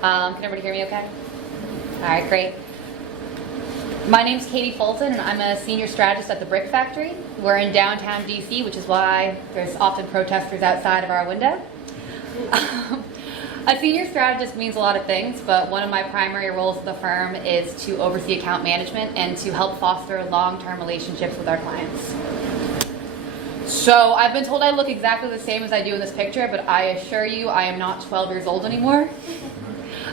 Can everybody hear me okay? All right, great. My name's Katie Fulton, and I'm a senior strategist at the Brick Factory. We're in downtown DC, which is why there's often protesters outside of our window. A senior strategist means a lot of things, but one of my primary roles at the firm is to oversee account management and to help foster long-term relationships with our clients. So I've been told I look exactly the same as I do in this picture, but I assure you I am not 12 years old anymore.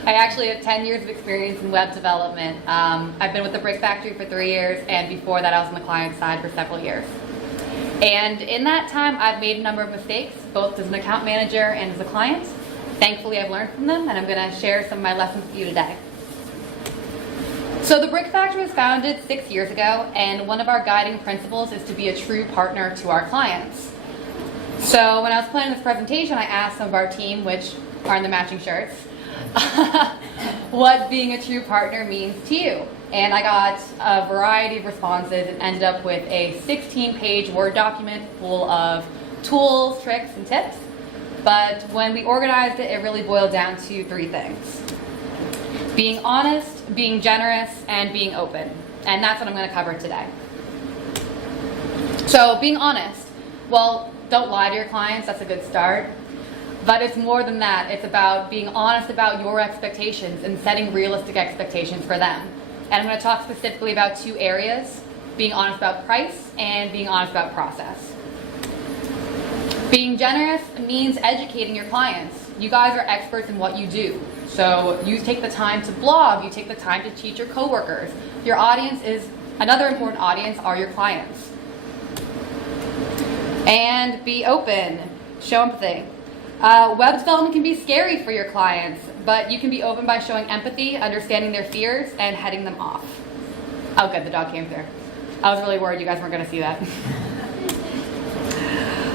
I actually have 10 years of experience in web development. I've been with the Brick Factory for 3 years, and before that I was on the client side for several years. And in that time I've made a number of mistakes, both as an account manager and as a client. Thankfully I've learned from them, and I'm going to share some of my lessons with you today. So the Brick Factory was founded 6 years ago, and one of our guiding principles is to be a true partner to our clients. So when I was planning this presentation, I asked some of our team, which are in the matching shirts, what being a true partner means to you. And I got a variety of responses and ended up with a 16-page Word document full of tools, tricks, and tips. But when we organized it, it really boiled down to 3 things: being honest, being generous, and being open. And that's what I'm going to cover today. So being honest, well, don't lie to your clients, that's a good start. But it's more than that. It's about being honest about your expectations and setting realistic expectations for them. And I'm going to talk specifically about 2 areas: being honest about price and being honest about process. Being generous means educating your clients. You guys are experts in what you do. So you take the time to blog, you take the time to teach your coworkers. Your audience is, another important audience are your clients. And be open, show empathy. Web development can be scary for your clients, but you can be open by showing empathy, understanding their fears, and heading them off. Oh good, the dog came through. I was really worried you guys weren't going to see that.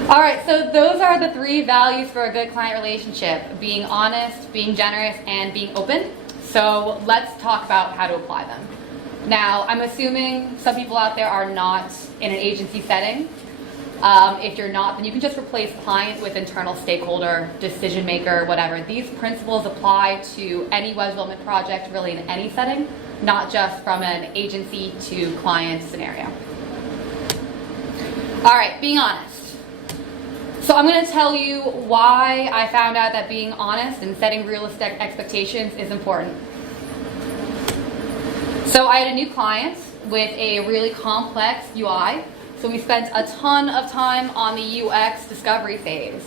Alright, so those are the 3 values for a good client relationship: being honest, being generous, and being open. So let's talk about how to apply them. Now, I'm assuming some people out there are not in an agency setting. If you're not, then you can just replace client with internal stakeholder, decision maker, whatever. These principles apply to any web development project, really in any setting, not just from an agency to client scenario. Alright, being honest. So I'm going to tell you why I found out that being honest and setting realistic expectations is important. So I had a new client with a really complex UI. So we spent a ton of time on the UX discovery phase.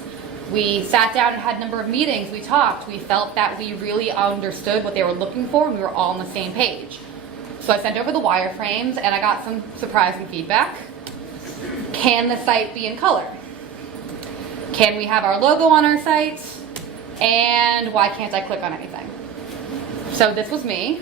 We sat down and had a number of meetings. We talked. We felt that we really understood what they were looking for, and we were all on the same page. So I sent over the wireframes, and I got some surprising feedback. Can the site be in color? Can we have our logo on our site? And why can't I click on anything? So this was me.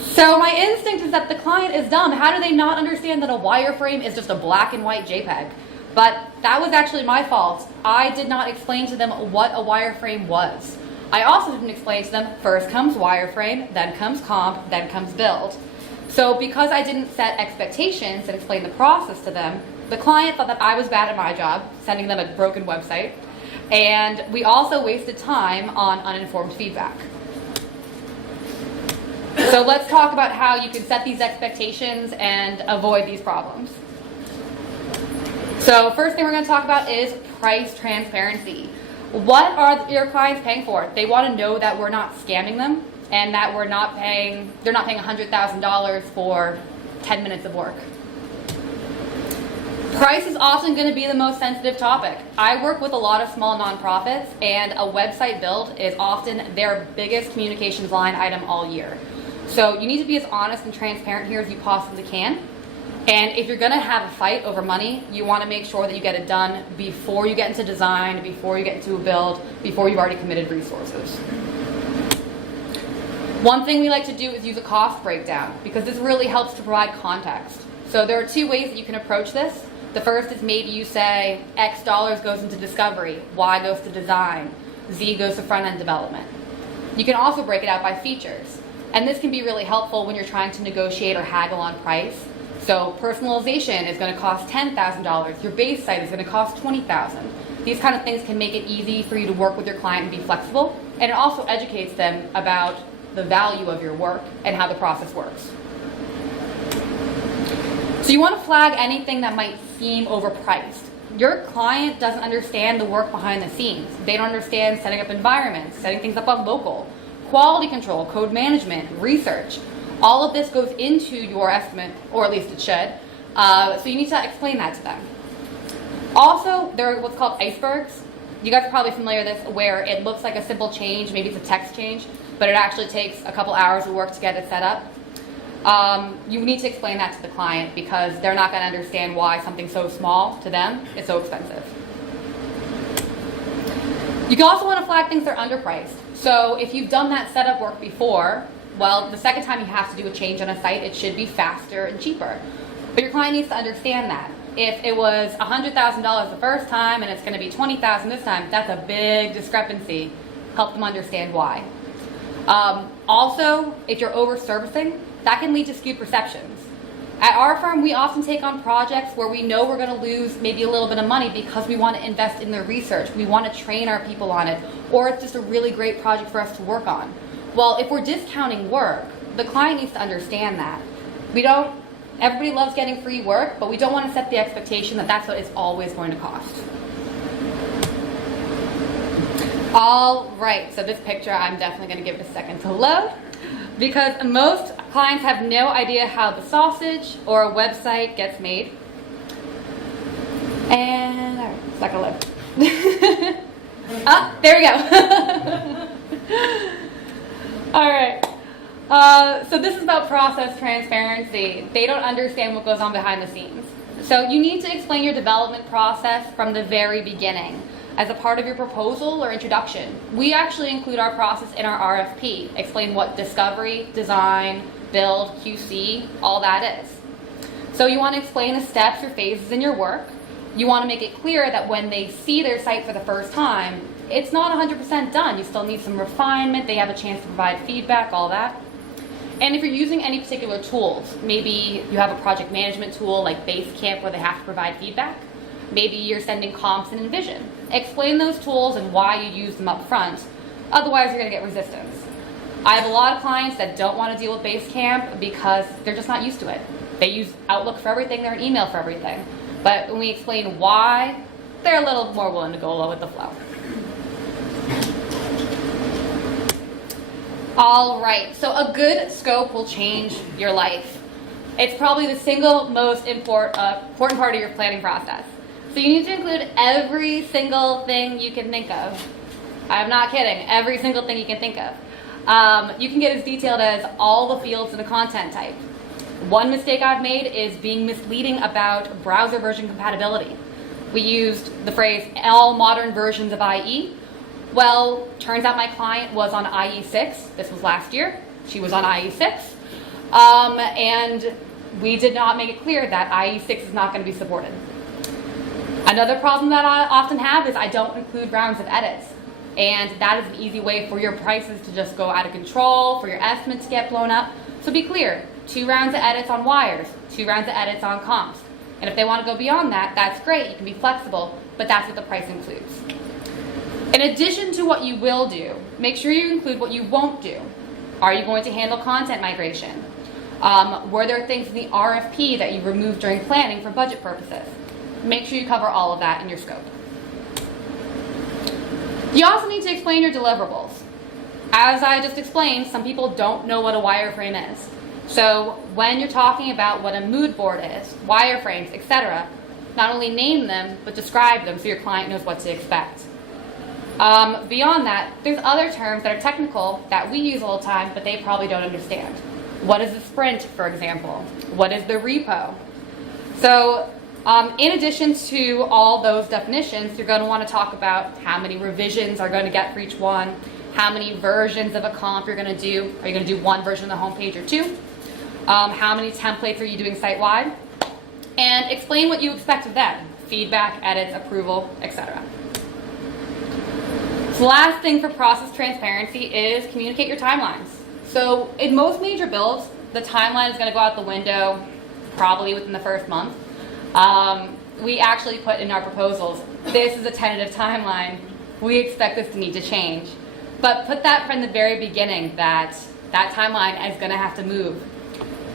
So my instinct is that the client is dumb. How do they not understand that a wireframe is just a black and white JPEG? But that was actually my fault. I did not explain to them what a wireframe was. I also didn't explain to them, first comes wireframe, then comes comp, then comes build. So because I didn't set expectations and explain the process to them, the client thought that I was bad at my job, sending them a broken website, and we also wasted time on uninformed feedback. So let's talk about how you can set these expectations and avoid these problems. So first thing we're going to talk about is price transparency. What are your clients paying for? They want to know that we're not scamming them, and that they're not paying $100,000 for 10 minutes of work. Price is often going to be the most sensitive topic. I work with a lot of small nonprofits, and a website build is often their biggest communications line item all year. So you need to be as honest and transparent here as you possibly can. And if you're going to have a fight over money, you want to make sure that you get it done before you get into design, before you get into a build, before you've already committed resources. One thing we like to do is use a cost breakdown, because this really helps to provide context. So there are 2 ways that you can approach this. The first is maybe you say X dollars goes into discovery, Y goes to design, Z goes to front-end development. You can also break it out by features. And this can be really helpful when you're trying to negotiate or haggle on price. So personalization is going to cost $10,000. Your base site is going to cost $20,000. These kind of things can make it easy for you to work with your client and be flexible. And it also educates them about the value of your work and how the process works. So you want to flag anything that might seem overpriced. Your client doesn't understand the work behind the scenes. They don't understand setting up environments, setting things up on local, quality control, code management, research. All of this goes into your estimate, or at least it should. So you need to explain that to them. Also, there are what's called icebergs. You guys are probably familiar with this, where it looks like a simple change, maybe it's a text change, but it actually takes a couple hours of work to get it set up. You need to explain that to the client because they're not going to understand why something so small to them is so expensive. You can also want to flag things that are underpriced. So if you've done that setup work before, well, the second time you have to do a change on a site, it should be faster and cheaper. But your client needs to understand that. If it was $100,000 the first time and it's going to be $20,000 this time, that's a big discrepancy. Help them understand why. Also, if you're over-servicing, that can lead to skewed perceptions. At our firm, we often take on projects where we know we're going to lose maybe a little bit of money because we want to invest in the research. We want to train our people on it, or it's just a really great project for us to work on. Well, if we're discounting work, the client needs to understand that. Everybody loves getting free work, but we don't want to set the expectation that that's what it's always going to cost. All right, so this picture, I'm definitely going to give it a second to load because most clients have no idea how the sausage or a website gets made. And, all right, it's not going to load. There we go. All right. So this is about process transparency. They don't understand what goes on behind the scenes. So you need to explain your development process from the very beginning as a part of your proposal or introduction. We actually include our process in our RFP, explain what discovery, design, build, QC, all that is. So you want to explain the steps or phases in your work. You want to make it clear that when they see their site for the first time, it's not 100% done. You still need some refinement. They have a chance to provide feedback, all that. And if you're using any particular tools, maybe you have a project management tool like Basecamp where they have to provide feedback. Maybe you're sending comps and Envision. Explain those tools and why you use them up front. Otherwise, you're going to get resistance. I have a lot of clients that don't want to deal with Basecamp because they're just not used to it. They use Outlook for everything, they're an email for everything. But when we explain why, they're a little more willing to go along with the flow. All right, so a good scope will change your life. It's probably the single most important part of your planning process. So you need to include every single thing you can think of. I'm not kidding, every single thing you can think of. You can get as detailed as all the fields in a content type. One mistake I've made is being misleading about browser version compatibility. We used the phrase all modern versions of IE. Well, turns out my client was on IE6. This was last year. She was on IE6. And we did not make it clear that IE6 is not going to be supported. Another problem that I often have is I don't include rounds of edits. And that is an easy way for your prices to just go out of control, for your estimates to get blown up. So be clear, 2 rounds of edits on wires, 2 rounds of edits on comps. And if they want to go beyond that, that's great, you can be flexible, but that's what the price includes. In addition to what you will do, make sure you include what you won't do. Are you going to handle content migration? Were there things in the RFP that you removed during planning for budget purposes? Make sure you cover all of that in your scope. You also need to explain your deliverables. As I just explained, some people don't know what a wireframe is. So when you're talking about what a mood board is, wireframes, etc., not only name them, but describe them so your client knows what to expect. Beyond that, there's other terms that are technical that we use all the time, but they probably don't understand. What is a sprint, for example? What is the repo? So in addition to all those definitions, you're going to want to talk about how many revisions are going to get for each one, how many versions of a comp you're going to do. Are you going to do 1 version of the homepage or 2? How many templates are you doing site-wide? And explain what you expect of them. Feedback, edits, approval, etc. The last thing for process transparency is communicate your timelines. So in most major builds, the timeline is going to go out the window probably within the first month. we actually put in our proposals, this is a tentative timeline. We expect this to need to change. But put that from the very beginning that that timeline is going to have to move.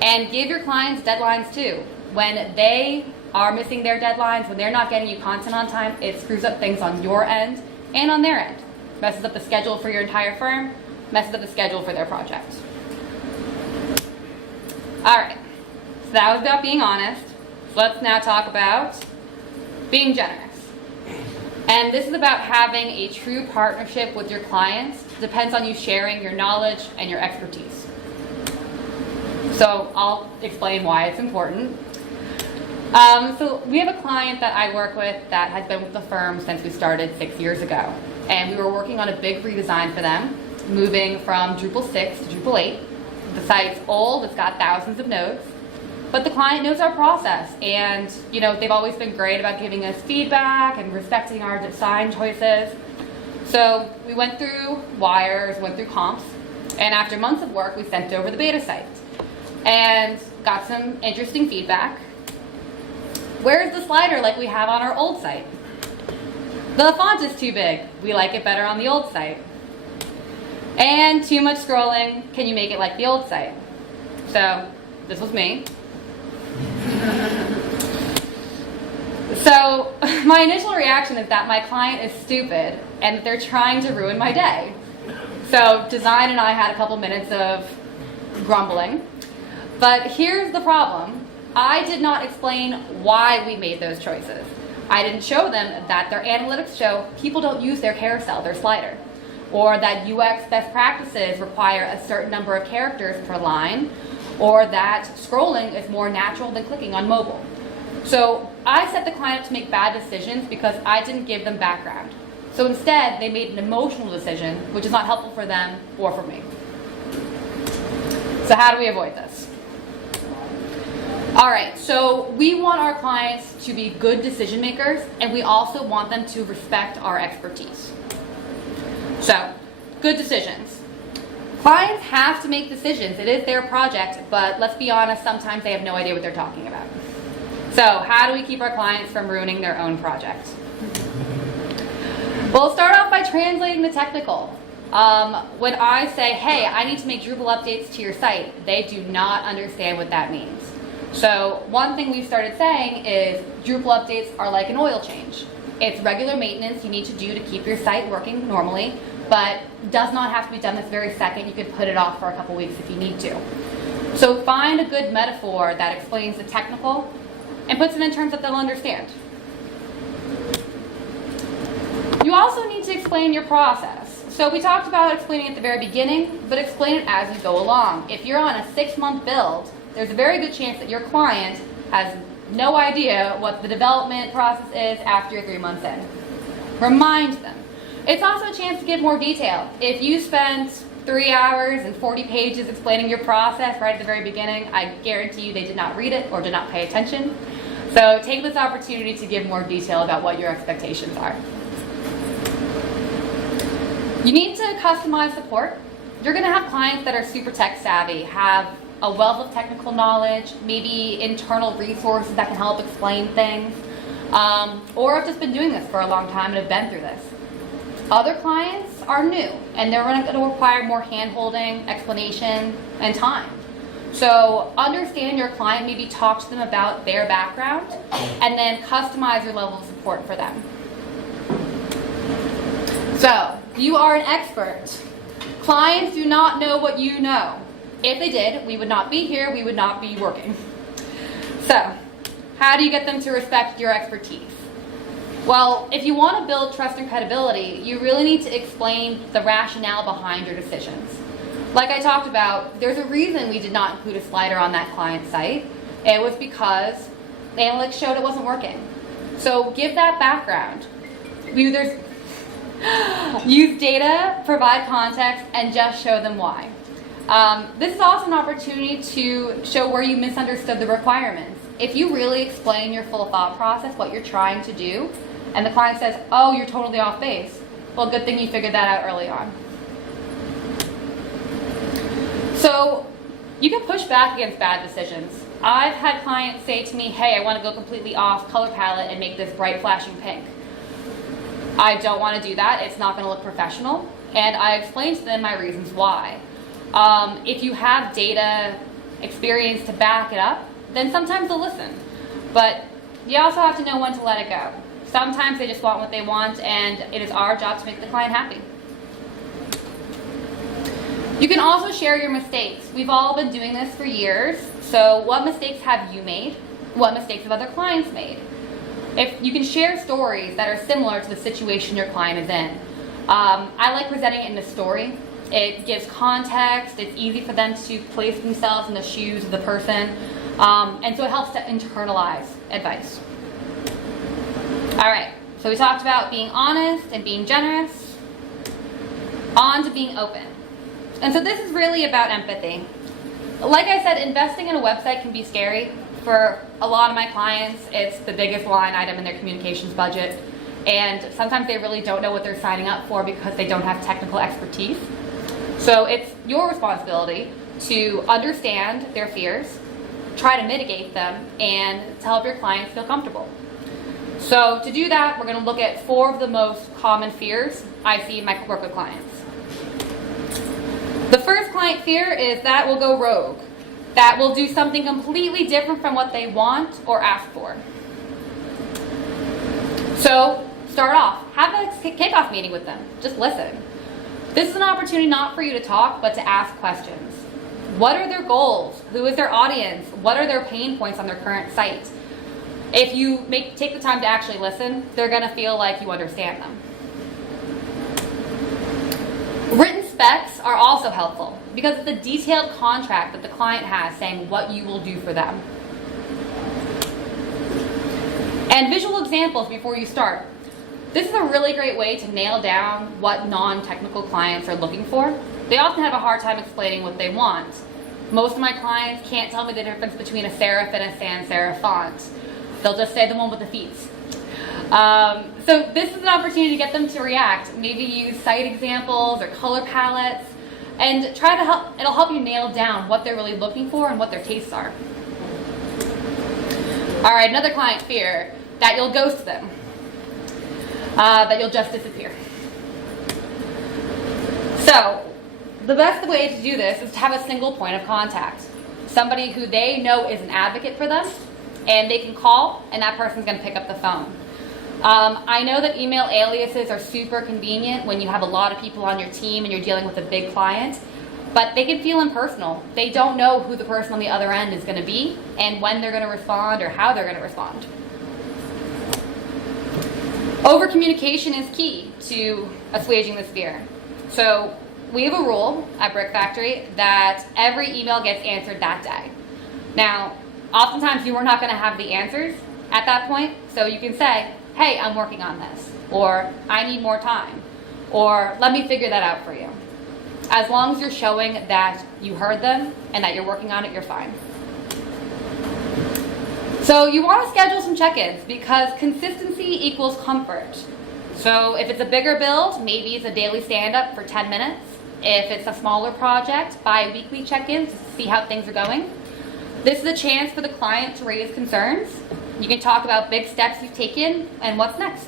And give your clients deadlines too. When they are missing their deadlines, when they're not getting you content on time, it screws up things on your end and on their end. Messes up the schedule for your entire firm, messes up the schedule for their project. All right, so that was about being honest. So let's now talk about being generous. And this is about having a true partnership with your clients. It depends on you sharing your knowledge and your expertise. So I'll explain why it's important. So we have a client that I work with that has been with the firm since we started 6 years ago. And we were working on a big redesign for them, moving from Drupal 6 to Drupal 8. The site's old, it's got thousands of nodes. But the client knows our process, and they've always been great about giving us feedback and respecting our design choices. So we went through wires, went through comps, and after months of work, we sent over the beta site and got some interesting feedback. Where's the slider like we have on our old site? The font is too big. We like it better on the old site. And too much scrolling. Can you make it like the old site? So this was me. So my initial reaction is that my client is stupid and that they're trying to ruin my day. So design and I had a couple minutes of grumbling. But here's the problem. I did not explain why we made those choices. I didn't show them that their analytics show people don't use their carousel, their slider, or that UX best practices require a certain number of characters per line, or that scrolling is more natural than clicking on mobile. So I set the client up to make bad decisions because I didn't give them background. So instead, they made an emotional decision, which is not helpful for them or for me. So how do we avoid this? All right, so we want our clients to be good decision makers, and we also want them to respect our expertise. So, good decisions. Clients have to make decisions. It is their project, but let's be honest, sometimes they have no idea what they're talking about. So, how do we keep our clients from ruining their own project? We'll start off by translating the technical. When I say, hey, I need to make Drupal updates to your site, they do not understand what that means. So one thing we've started saying is Drupal updates are like an oil change. It's regular maintenance you need to do to keep your site working normally, but does not have to be done this very second. You can put it off for a couple weeks if you need to. So find a good metaphor that explains the technical and puts it in terms that they'll understand. You also need to explain your process. So we talked about explaining at the very beginning, but explain it as you go along. If you're on a 6-month build, there's a very good chance that your client has no idea what the development process is after you're 3 months in. Remind them. It's also a chance to give more detail. If you spent 3 hours and 40 pages explaining your process right at the very beginning, I guarantee you they did not read it or did not pay attention. So take this opportunity to give more detail about what your expectations are. You need to customize support. You're going to have clients that are super tech savvy, have a wealth of technical knowledge, maybe internal resources that can help explain things, or have just been doing this for a long time and have been through this. Other clients are new, and they're going to require more hand-holding, explanation, and time. So understand your client, maybe talk to them about their background, and then customize your level of support for them. So, you are an expert. Clients do not know what you know. If they did, we would not be here, we would not be working. So, how do you get them to respect your expertise? Well, if you want to build trust and credibility, you really need to explain the rationale behind your decisions. Like I talked about, there's a reason we did not include a slider on that client site. It was because the analytics showed it wasn't working. So give that background. Use data, provide context, and just show them why. This is also an opportunity to show where you misunderstood the requirements. If you really explain your full thought process, what you're trying to do, and the client says, oh, you're totally off base, well, good thing you figured that out early on. So you can push back against bad decisions. I've had clients say to me, hey, I want to go completely off color palette and make this bright flashing pink. I don't want to do that. It's not going to look professional. And I explained to them my reasons why. If you have data, experience to back it up, then sometimes they'll listen. But you also have to know when to let it go. Sometimes they just want what they want, and it is our job to make the client happy. You can also share your mistakes. We've all been doing this for years. So what mistakes have you made? What mistakes have other clients made? If you can share stories that are similar to the situation your client is in. I like presenting it in a story. It gives context. It's easy for them to place themselves in the shoes of the person. And so it helps to internalize advice. All right, so we talked about being honest and being generous. On to being open. And so this is really about empathy. Like I said, investing in a website can be scary. For a lot of my clients, it's the biggest line item in their communications budget. And sometimes they really don't know what they're signing up for because they don't have technical expertise. So it's your responsibility to understand their fears, try to mitigate them, and to help your clients feel comfortable. So to do that, we're going to look at 4 of the most common fears I see in my corporate clients. The first client fear is that will go rogue, that will do something completely different from what they want or ask for. So start off, have a kickoff meeting with them, just listen. This is an opportunity not for you to talk, but to ask questions. What are their goals? Who is their audience? What are their pain points on their current site? If you take the time to actually listen, they're going to feel like you understand them. Written specs are also helpful because it's a detailed contract that the client has saying what you will do for them. And visual examples before you start. This is a really great way to nail down what non-technical clients are looking for. They often have a hard time explaining what they want. Most of my clients can't tell me the difference between a serif and a sans serif font. They'll just say the one with the feet. So this is an opportunity to get them to react. Maybe use site examples or color palettes and try to help. It'll help you nail down what they're really looking for and what their tastes are. All right, another client fear, that you'll ghost them, that you'll just disappear. So the best way to do this is to have a single point of contact. Somebody who they know is an advocate for them, and they can call, and that person's going to pick up the phone. I know that email aliases are super convenient when you have a lot of people on your team and you're dealing with a big client, but they can feel impersonal. They don't know who the person on the other end is going to be and when they're going to respond or how they're going to respond. Over-communication is key to assuaging this fear. So we have a rule at Brick Factory that every email gets answered that day. Now, oftentimes you are not going to have the answers at that point, so you can say, hey, I'm working on this, or I need more time, or let me figure that out for you. As long as you're showing that you heard them and that you're working on it, you're fine. So you want to schedule some check-ins because consistency equals comfort. So if it's a bigger build, maybe it's a daily stand-up for 10 minutes. If it's a smaller project, bi-weekly check-ins to see how things are going. This is a chance for the client to raise concerns. You can talk about big steps you've taken and what's next.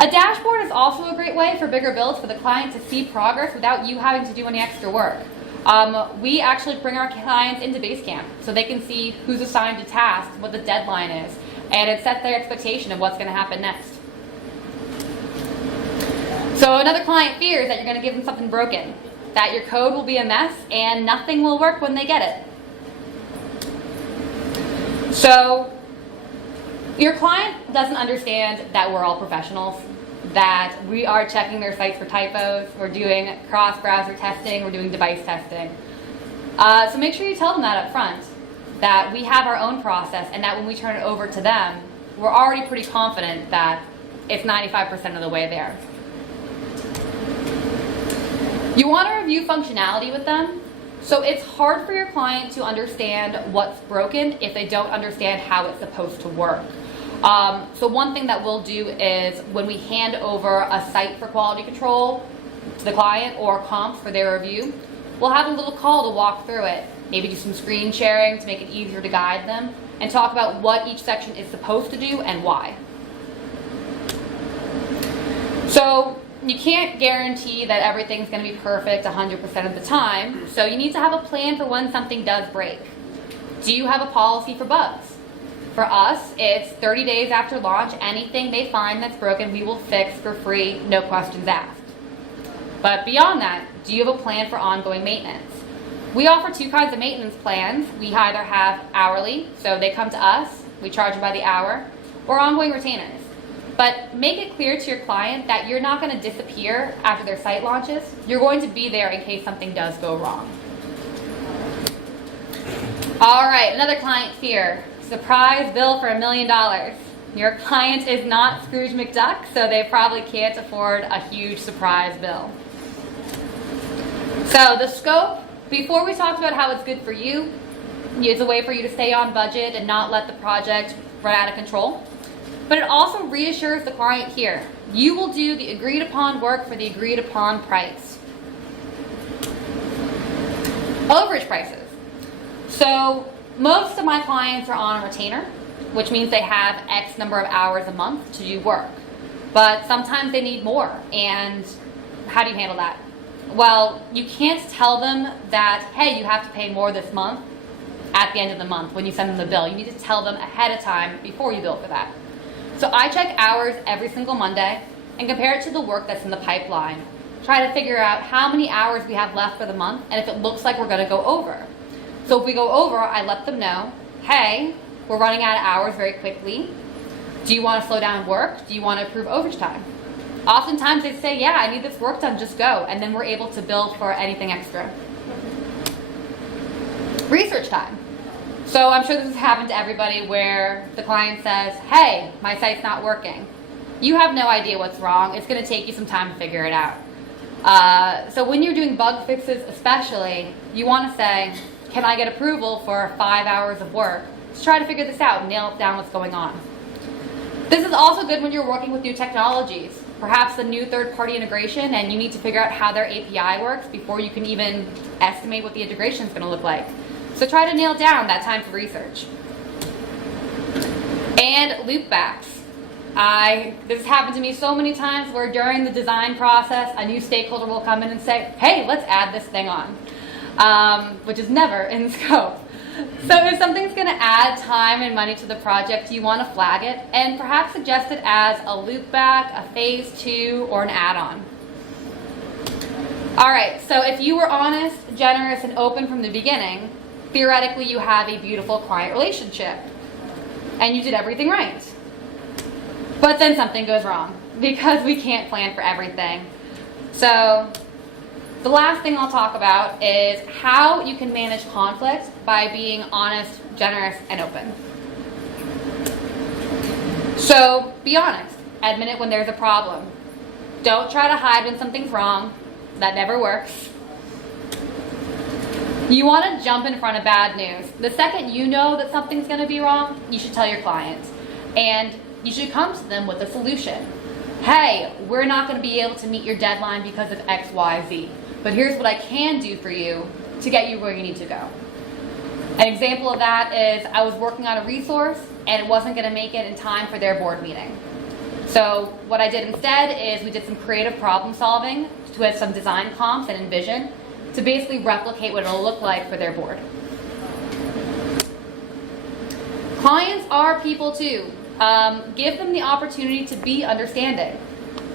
A dashboard is also a great way for bigger builds for the client to see progress without you having to do any extra work. We actually bring our clients into Basecamp so they can see who's assigned to tasks, what the deadline is, and it sets their expectation of what's going to happen next. So another client fears that you're going to give them something broken, that your code will be a mess and nothing will work when they get it. So your client doesn't understand that we're all professionals, that we are checking their sites for typos, we're doing cross-browser testing, we're doing device testing. So make sure you tell them that up front, that we have our own process and that when we turn it over to them, we're already pretty confident that it's 95% of the way there. You want to review functionality with them. So it's hard for your client to understand what's broken if they don't understand how it's supposed to work. So one thing that we'll do is when we hand over a site for quality control to the client or comps for their review, we'll have a little call to walk through it maybe do some screen sharing to make it easier to guide them, and talk about what each section is supposed to do and why. So you can't guarantee that everything's going to be perfect 100% of the time, so you need to have a plan for when something does break. Do you have a policy for bugs? For us, it's 30 days after launch. Anything they find that's broken, we will fix for free, no questions asked. But beyond that, do you have a plan for ongoing maintenance? We offer two kinds of maintenance plans. We either have hourly, so they come to us, we charge them by the hour, or ongoing retainers. But make it clear to your client that you're not going to disappear after their site launches. You're going to be there in case something does go wrong. All right, another client fear. Surprise bill for $1 million. Your client is not Scrooge McDuck, so they probably can't afford a huge surprise bill. So the scope, before we talked about how it's good for you, it's a way for you to stay on budget and not let the project run out of control. But it also reassures the client here, you will do the agreed upon work for the agreed upon price. Overage prices. So most of my clients are on a retainer, which means they have X number of hours a month to do work. But sometimes they need more, and how do you handle that? Well, you can't tell them that, hey, you have to pay more this month at the end of the month when you send them the bill. You need to tell them ahead of time before you bill for that. So I check hours every single Monday and compare it to the work that's in the pipeline. Try to figure out how many hours we have left for the month and if it looks like we're going to go over. So if we go over, I let them know, hey, we're running out of hours very quickly. Do you want to slow down work? Do you want to approve overtime? Oftentimes they say, yeah, I need this work done, just go. And then we're able to bill for anything extra. Research time. So I'm sure this has happened to everybody where the client says, hey, my site's not working. You have no idea what's wrong. It's going to take you some time to figure it out. So when you're doing bug fixes especially, you want to say, can I get approval for 5 hours of work? Let's try to figure this out and nail down what's going on. This is also good when you're working with new technologies. Perhaps a new third-party integration, and you need to figure out how their API works before you can even estimate what the integration is going to look like. So try to nail down that time for research. And loopbacks. This has happened to me so many times where during the design process, a new stakeholder will come in and say, hey, let's add this thing on. Which is never in scope. So if something's going to add time and money to the project, you want to flag it and perhaps suggest it as a loopback, a phase 2, or an add-on. All right, so if you were honest, generous, and open from the beginning, theoretically you have a beautiful client relationship and you did everything right. But then something goes wrong because we can't plan for everything. So the last thing I'll talk about is how you can manage conflict by being honest, generous, and open. So be honest. Admit it when there's a problem. Don't try to hide when something's wrong. That never works. You want to jump in front of bad news. The second you know that something's going to be wrong, you should tell your client. And you should come to them with a solution. Hey, we're not going to be able to meet your deadline because of X, Y, Z. But here's what I can do for you to get you where you need to go. An example of that is I was working on a resource and it wasn't going to make it in time for their board meeting. So what I did instead is we did some creative problem solving with some design comps and Envision to basically replicate what it'll look like for their board. Clients are people too. Give them the opportunity to be understanding.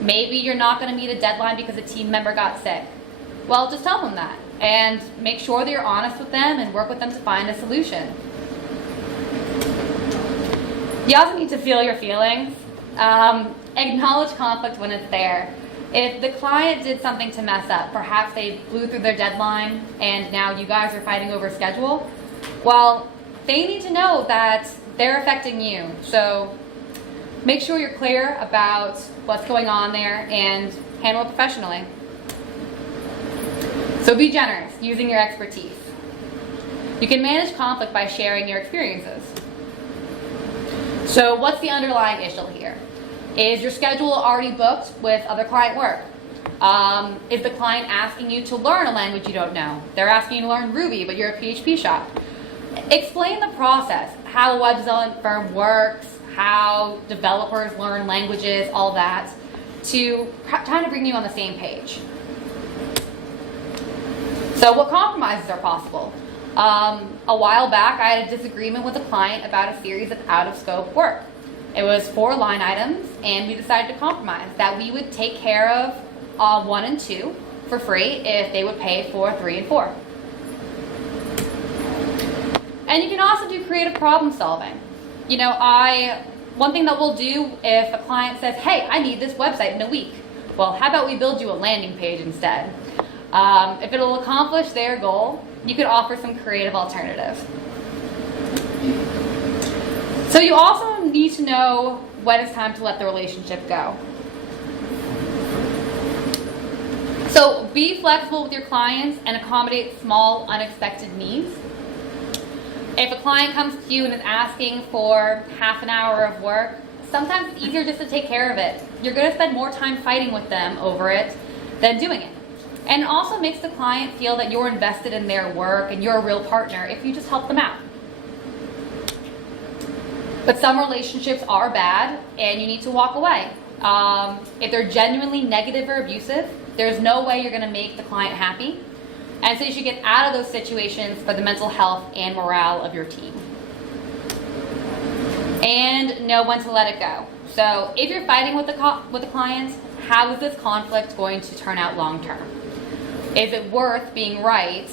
Maybe you're not going to meet a deadline because a team member got sick. Well, just tell them that and make sure that you're honest with them and work with them to find a solution. You also need to feel your feelings. Acknowledge conflict when it's there. If the client did something to mess up, perhaps they blew through their deadline and now you guys are fighting over schedule, well, they need to know that they're affecting you. So make sure you're clear about what's going on there and handle it professionally. So be generous, using your expertise. You can manage conflict by sharing your experiences. So what's the underlying issue here? Is your schedule already booked with other client work? Is the client asking you to learn a language you don't know? They're asking you to learn Ruby, but you're a PHP shop. Explain the process, how a web development firm works, how developers learn languages, all that, to try to bring you on the same page. So what compromises are possible? A while back, I had a disagreement with a client about a series of out-of-scope work. It was 4 line items, and we decided to compromise that we would take care of 1 and 2 for free if they would pay for 3 and 4. And you can also do creative problem solving. You know, one thing that we'll do if a client says, hey, I need this website in a week. Well, how about we build you a landing page instead? If it'll accomplish their goal, you could offer some creative alternatives. So you also need to know when it's time to let the relationship go. So be flexible with your clients and accommodate small, unexpected needs. If a client comes to you and is asking for half an hour of work, sometimes it's easier just to take care of it. You're going to spend more time fighting with them over it than doing it. And it also makes the client feel that you're invested in their work and you're a real partner if you just help them out. But some relationships are bad and you need to walk away. If they're genuinely negative or abusive, there's no way you're going to make the client happy. And so you should get out of those situations for the mental health and morale of your team. And know when to let it go. So if you're fighting with the client, how is this conflict going to turn out long term? Is it worth being right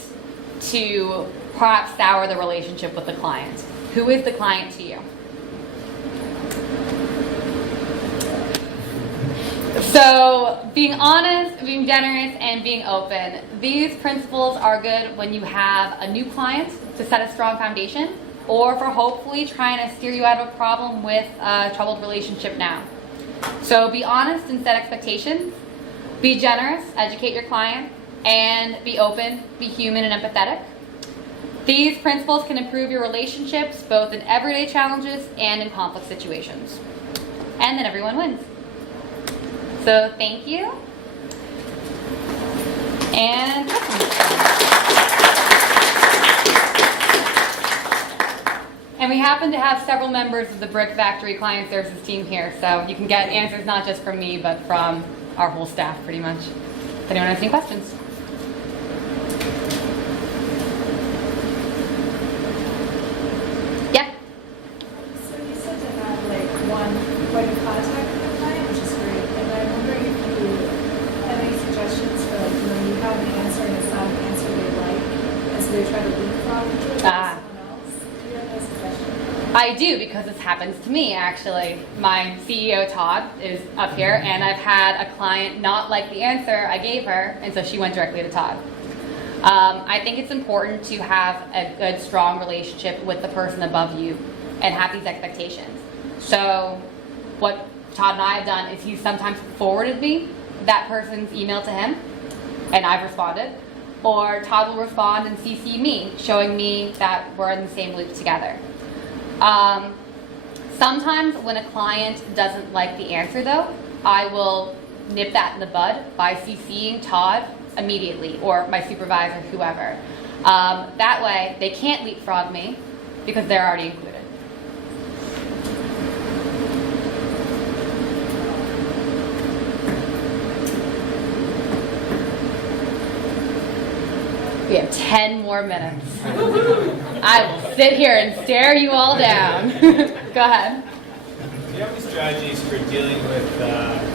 to perhaps sour the relationship with the client? Who is the client to you? So being honest, being generous, and being open. These principles are good when you have a new client to set a strong foundation, or for hopefully trying to steer you out of a problem with a troubled relationship now. So be honest and set expectations. Be generous, educate your client, and be open, be human and empathetic. These principles can improve your relationships both in everyday challenges and in conflict situations. And then everyone wins. So thank you. And we happen to have several members of the Brick Factory Client Services team here, so you can get answers not just from me, but from our whole staff pretty much. If anyone has any questions. Yeah? So you said to have like one point of contact with the client, which is great. And I'm wondering if you have any suggestions for like when you have an answer and it's not an answer they like, and so they try to leapfrog you to someone else. Do you have those suggestions? I do, because this happens to me actually. My CEO Todd is up here, and I've had a client not like the answer I gave her, and so she went directly to Todd. I think it's important to have a good, strong relationship with the person above you and have these expectations. So what Todd and I have done is he's sometimes forwarded me that person's email to him, and I've responded. Or Todd will respond and CC me, showing me that we're in the same loop together. Sometimes when a client doesn't like the answer though, I will nip that in the bud by CCing Todd immediately, or my supervisor, whoever. That way they can't leapfrog me because they're already included. We have 10 more minutes. I will sit here and stare you all down. Go ahead. Do you have any strategies for dealing with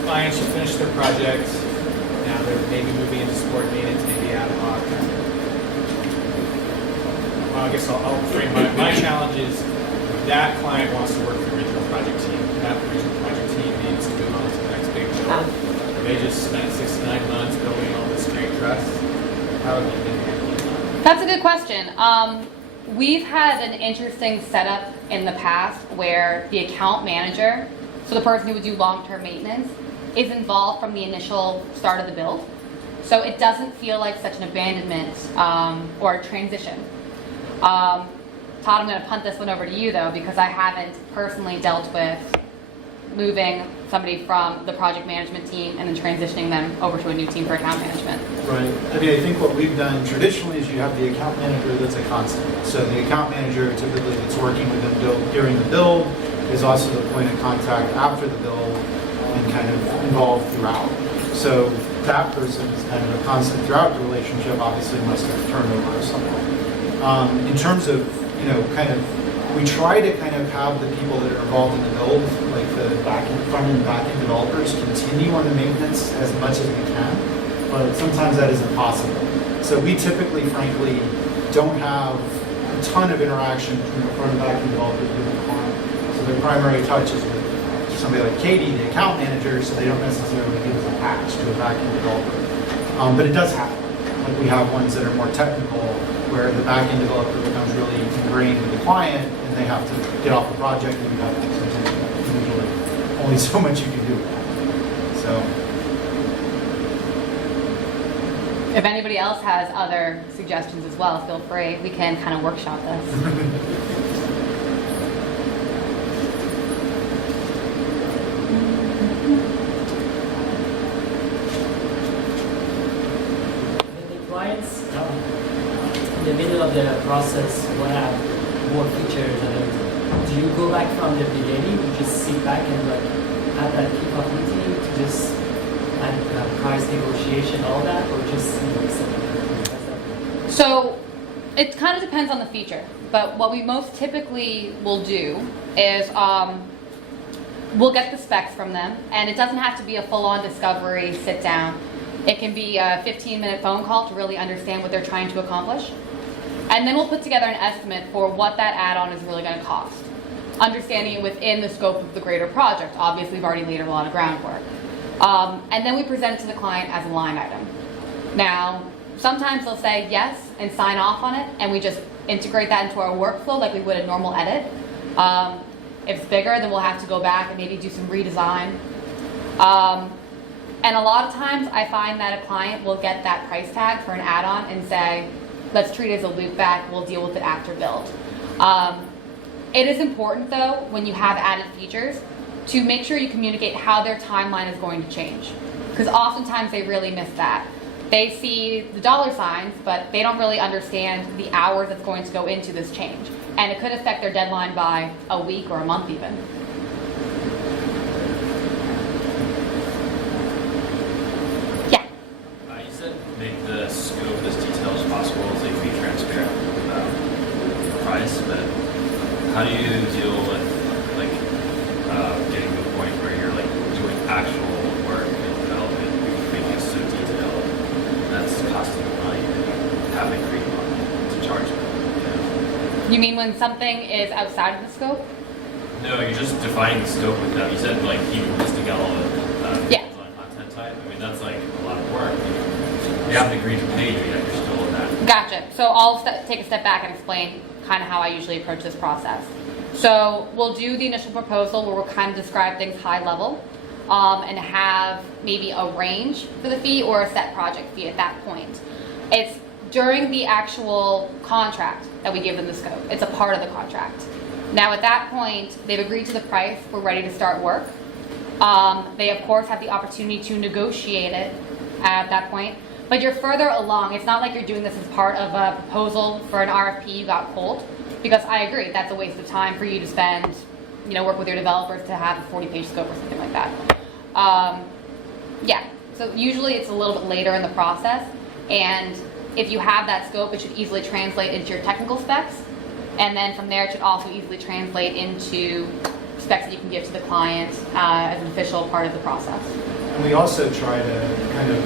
clients who finish their projects, now they're maybe moving into support maintenance, maybe ad hoc? Well, I guess I'll frame my challenge is that client wants to work with the original project team. That original project team needs to move on to the next big job. They just spent 6 to 9 months building all this great trust. How have you been handling that? That's a good question. We've had an interesting setup in the past where the account manager, so the person who would do long-term maintenance, is involved from the initial start of the build. So it doesn't feel like such an abandonment or a transition. Todd, I'm going to punt this one over to you though, because I haven't personally dealt with moving somebody from the project management team and then transitioning them over to a new team for account management. Right. I mean, I think what we've done traditionally is you have the account manager that's a constant. So the account manager typically that's working with them during the build is also the point of contact after the build and kind of involved throughout. So that person is kind of a constant throughout the relationship, obviously must have turnover or something. In terms of, we try to kind of have the people that are involved in the build, like the front and back end developers, continue on the maintenance as much as we can, but sometimes that isn't possible. So we typically, frankly, don't have a ton of interaction between the front and back end developers with the client. So their primary touch is with somebody like Katie, the account manager, so they don't necessarily give us a patch to a back end developer. But it does happen. Like we have ones that are more technical, where the back end developer becomes really ingrained with the client, and they have to get off the project, and you have usually only so much you can do with that. So, If anybody else has other suggestions as well, feel free. We can kind of workshop this. Clients in the middle of the process will have more features and everything. Do you go back from the beginning? You just sit back and like have that kick-off meeting to just add price negotiation, all that, or just something? So it kind of depends on the feature, but what we most typically will do is we'll get the specs from them, and it doesn't have to be a full-on discovery sit down. It can be a 15-minute phone call to really understand what they're trying to accomplish. And then we'll put together an estimate for what that add-on is really going to cost. Understanding it within the scope of the greater project. Obviously, we've already laid a lot of groundwork. And then we present it to the client as a line item. Now, sometimes they'll say yes and sign off on it, and we just integrate that into our workflow like we would a normal edit. If it's bigger, then we'll have to go back and maybe do some redesign. And a lot of times I find that a client will get that price tag for an add-on and say, let's treat it as a loop back, we'll deal with it after build. It is important though, when you have added features, to make sure you communicate how their timeline is going to change. Because oftentimes they really miss that. They see the dollar signs, but they don't really understand the hours that's going to go into this change. And it could affect their deadline by a week or a month even. Make the scope as detailed as possible, so you can be transparent about price, but how do you deal with getting to a point where you're doing actual work and development, making it so detailed that's costing money and having to create money to charge them? You mean when something is outside of the scope? No, you're just defining the scope with them. You said even listing out all the Yeah. content type. I mean, that's a lot of work. You haven't agreed to pay you yet, you're still in that. Gotcha. So I'll take a step back and explain kind of how I usually approach this process. So we'll do the initial proposal where we'll kind of describe things high level and have maybe a range for the fee or a set project fee at that point. It's during the actual contract that we give them the scope. It's a part of the contract. Now at that point, they've agreed to the price, we're ready to start work. They of course have the opportunity to negotiate it at that point. But you're further along. It's not like you're doing this as part of a proposal for an RFP you got pulled, because I agree, that's a waste of time for you to spend, work with your developers to have a 40-page scope or something like that. Yeah, so usually it's a little bit later in the process, and if you have that scope, it should easily translate into your technical specs, and then from there it should also easily translate into specs that you can give to the client as an official part of the process. and we also try to kind of,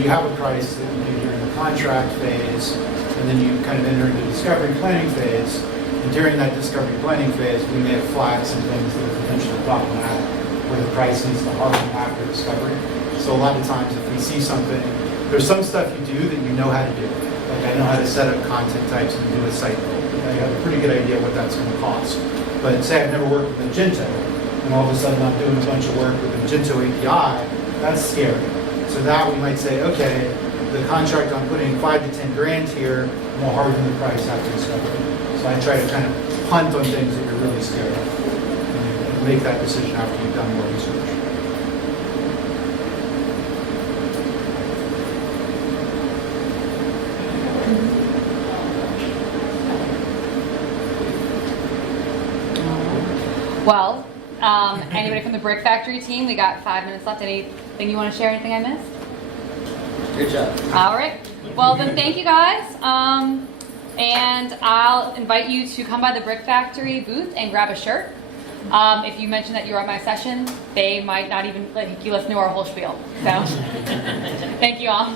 you have a price that you do during the contract phase, and then you kind of enter into the discovery planning phase. And during that discovery planning phase, we may have flagged some things that are potentially problematic, where the price needs to harden after discovery. So a lot of times, if we see something, there's some stuff you do that you know how to do. Like I know how to set up content types and do a site build. I have a pretty good idea what that's going to cost. But say I've never worked with Magento, and all of a sudden I'm doing a bunch of work with the Magento API, that's scary. So that we might say, okay, the contract I'm putting 5 to 10 grand here, and we'll harden the price after discovery. So I try to kind of punt on things that you're really scared of. And make that decision after you've done more research. Well, anybody from the Brick Factory team? We got 5 minutes left. Anything you want to share? Anything I missed? Good job. All right. Well, then thank you guys. And I'll invite you to come by the Brick Factory booth and grab a shirt. If you mention that you were at my session, they might not even let you listen to our whole spiel. So, thank you all.